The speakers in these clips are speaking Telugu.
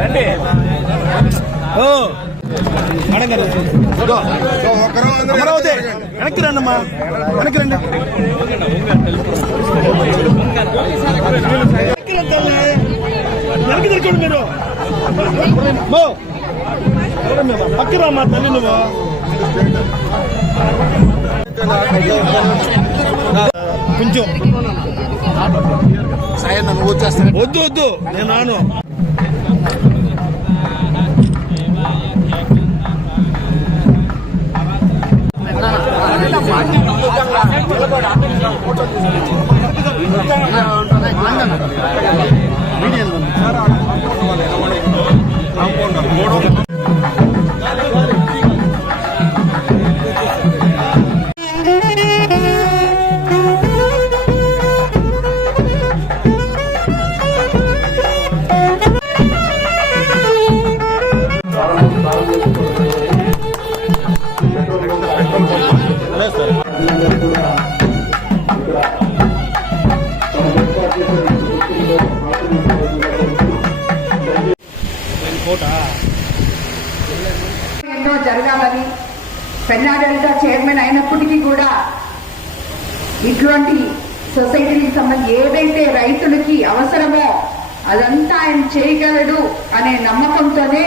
రండి ఓ అమరావతి. వెనక్కి రండి. అమ్మా వెనక్కి రండి వెనక్కి తిరగండి మీరు. బో. పక్కకి రామ్మా తల్లి నువ్వు. కొంచెం. వద్దు వద్దు. నేను రాను. ఫోటో తీసుకుంటాం ఎన్నో జరగాలని చైర్మన్ అయినప్పటికీ కూడా ఇటువంటి సొసైటీకి సంబంధించి ఏదైతే రైతులకి అవసరమో అదంతా ఆయన చేయగలడు అనే నమ్మకంతోనే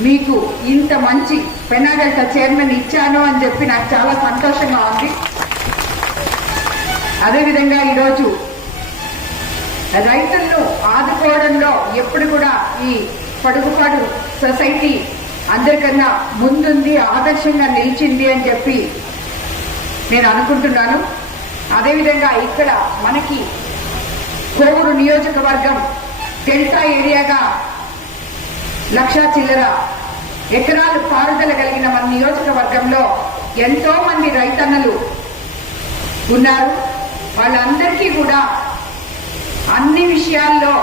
మీకు ఇంత మంచి పెన్నాడల్టా చైర్మన్ ఇచ్చాను అని చెప్పి నాకు చాలా సంతోషంగా ఉంది. అదేవిధంగా ఈరోజు రైతులను ఆదుకోవడంలో ఎప్పుడు కూడా ఈ పడుగుపాడు సొసైటీ అందరికన్నా ముందుంది ఆదర్శంగా నిలిచింది అని చెప్పి నేను అనుకుంటున్నాను. అదేవిధంగా ఇక్కడ మనకి కోవూరు నియోజకవర్గం డెల్టా ఏరియాగా లక్షా చిల్లర ఎకరాలు పారుదల కలిగిన మన నియోజకవర్గంలో ఎంతో మంది రైతన్నలు ఉన్నారు. వాళ్ళందరికీ కూడా అన్ని విషయాల్లో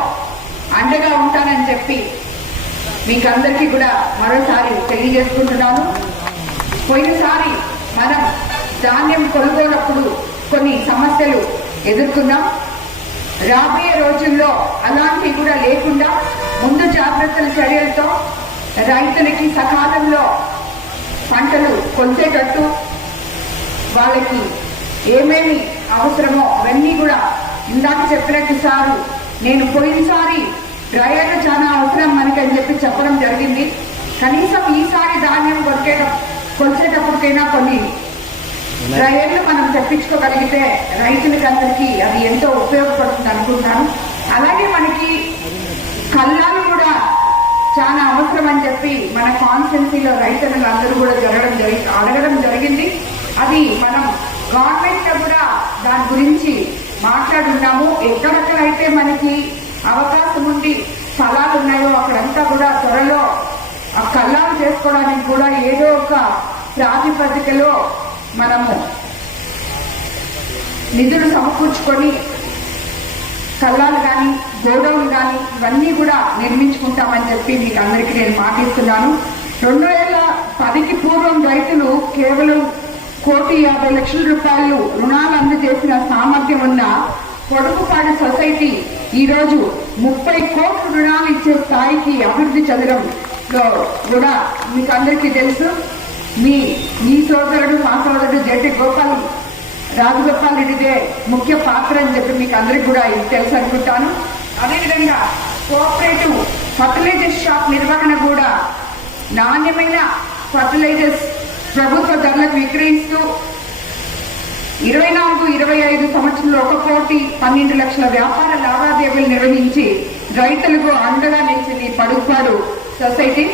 అండగా ఉంటానని చెప్పి మీకు అందరికీ కూడా మరోసారి తెలియజేసుకుంటున్నాను. పోయినసారి మనం ధాన్యం కొనుగోలప్పుడు కొన్ని సమస్యలు ఎదుర్కొన్నాం. రాబోయే రోజుల్లో అలాంటివి కూడా లేకుండా ముందు జాగ్రత్తల చర్యలతో రైతులకి సకాలంలో పంటలు కొలిచేటట్టు వాళ్ళకి ఏమేమి అవసరమో అవన్నీ కూడా ఇందాక చెప్పినట్టు సారు నేను పోయినసారి డ్రైవర్లు చాలా అవసరం మనకి అని చెప్పి చెప్పడం జరిగింది. కనీసం ఈసారి ధాన్యం కొట్టేట కొలిచేటప్పటికైనా కొన్ని డ్రైవర్లు మనం తెప్పించుకోగలిగితే రైతులకి అందరికీ అది ఎంతో ఉపయోగపడుతుంది అనుకుంటాను అలాగే మనకి కళ్ళాలు కూడా చాలా అవసరం అని చెప్పి మన కాన్స్టెన్సీలో రైతులు అందరూ కూడా జరగడం జరిగి అడగడం జరిగింది. అది మనం గవర్నమెంట్ కూడా దాని గురించి మాట్లాడున్నాము. ఎక్కడెక్కడైతే మనకి అవకాశం ఉండి స్థలాలు ఉన్నాయో అక్కడంతా కూడా త్వరలో ఆ కల్లాలు చేసుకోవడానికి కూడా ఏదో ఒక ప్రాతిపదికలో మనము నిధులు సమకూర్చుకొని కల్లాలు కానీ గోడౌన్ కానీ ఇవన్నీ కూడా నిర్మించుకుంటామని చెప్పి మీకు అందరికీ నేను మాటిస్తున్నాను. రెండు వేల పదికి పూర్వం రైతులు కేవలం కోటి యాభై లక్షల రూపాయలు రుణాలు అందజేసిన సామర్థ్యం ఉన్న కొడుకుపాడు సొసైటీ ఈ రోజు ముప్పై కోట్ల రుణాలు ఇచ్చే స్థాయికి అభివృద్ధి చెందడం కూడా మీకు అందరికీ తెలుసు. మీ మీ సోదరుడు మా సోదరుడు జెట్టి గోపాల్ రాజగోపాల్ రెడ్డిదే ముఖ్య పాత్ర అని చెప్పి మీకు అందరికి కూడా ఇది తెలుసు అనుకుంటాను. అదేవిధంగా కోఆపరేటివ్ ఫర్టిలైజర్స్ షాప్ నిర్వహణ కూడా నాణ్యమైన ఫర్టిలైజర్స్ ప్రభుత్వ ధరలకు విక్రయిస్తూ ఇరవై నాలుగు ఇరవై ఐదు కోటి పన్నెండు లక్షల వ్యాపార లావాదేవీలు నిర్వహించి రైతులకు అండగా నిలిచింది ఈ పడుగుపాడు సొసైటీ.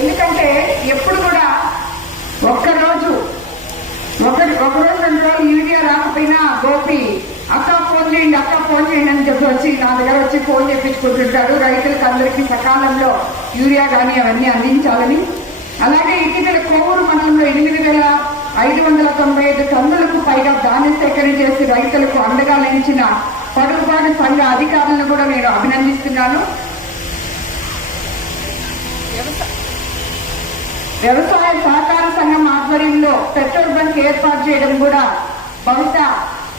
ఎందుకంటే ఎప్పుడు కూడా ఒక్కరోజు ఒకటి ఒకరోజు రెండు రోజులు యూరియా రాకపోయినా గోపి అక్క ఫోన్ చేయండి అక్క ఫోన్ చేయండి అని చెప్పి వచ్చి నా దగ్గర వచ్చి ఫోన్ చేయించుకుంటుంటాడు రైతులకు అందరికీ సకాలంలో యూరియా కానీ అవన్నీ అందించాలని. అలాగే ఇటీవల కోవూరు మండలంలో ఎనిమిది వేల తొంభై ఐదు టన్నులకు పైగా ధాన్యం సేకరణ చేసి రైతులకు అండగా నిలిచిన పడుగుపాడు సంఘ అధికారులను కూడా నేను అభినందిస్తున్నాను. వ్యవసాయ సహకార సంఘం ఆధ్వర్యంలో పెట్రోల్ బంక్ ఏర్పాటు చేయడం కూడా బహుశా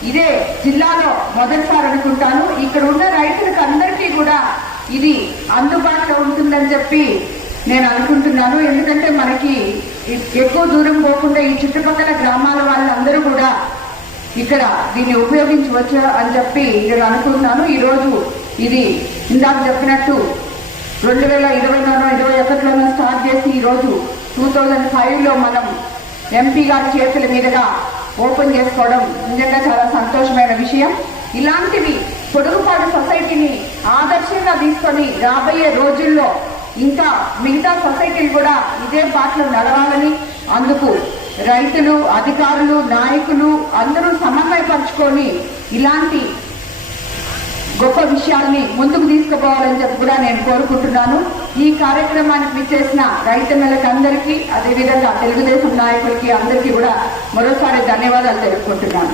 ఇదే జిల్లాలో మొదటిసారి అనుకుంటాను. ఇక్కడ ఉన్న రైతులకు అందరికీ కూడా ఇది అందుబాటులో ఉంటుందని చెప్పి నేను అనుకుంటున్నాను. ఎందుకంటే మనకి ఎక్కువ దూరం పోకుండా ఈ చుట్టుపక్కల గ్రామాల వాళ్ళందరూ కూడా ఇక్కడ దీన్ని ఉపయోగించవచ్చు అని చెప్పి నేను అనుకుంటున్నాను ఈరోజు ఇది ఇందాక చెప్పినట్టు రెండు వేల ఇరవైలోనో ఇరవై ఒకటిలోనో స్టార్ట్ చేసి ఈ రోజు టూ థౌజండ్ ఫైవ్లో మనం ఎంపీ గారి చేతుల మీదుగా ఓపెన్ చేసుకోవడం నిజంగా చాలా సంతోషమైన విషయం. ఇలాంటివి పొడుగుపాడు సొసైటీని ఆదర్శంగా తీసుకొని రాబోయే రోజుల్లో ఇంకా మిగతా సొసైటీలు కూడా ఇదే బాటలో నడవాలని అందుకు రైతులు అధికారులు నాయకులు అందరూ సమన్వయపరుచుకొని ఇలాంటి గొప్ప విషయాల్ని ముందుకు తీసుకుపోవాలని చెప్పి కూడా నేను కోరుకుంటున్నాను. ఈ కార్యక్రమానికి విచ్చేసిన రైతన్నలకు అందరికీ అదేవిధంగా తెలుగుదేశం నాయకులకి అందరికీ కూడా మరోసారి ధన్యవాదాలు తెలుపుకుంటున్నాను.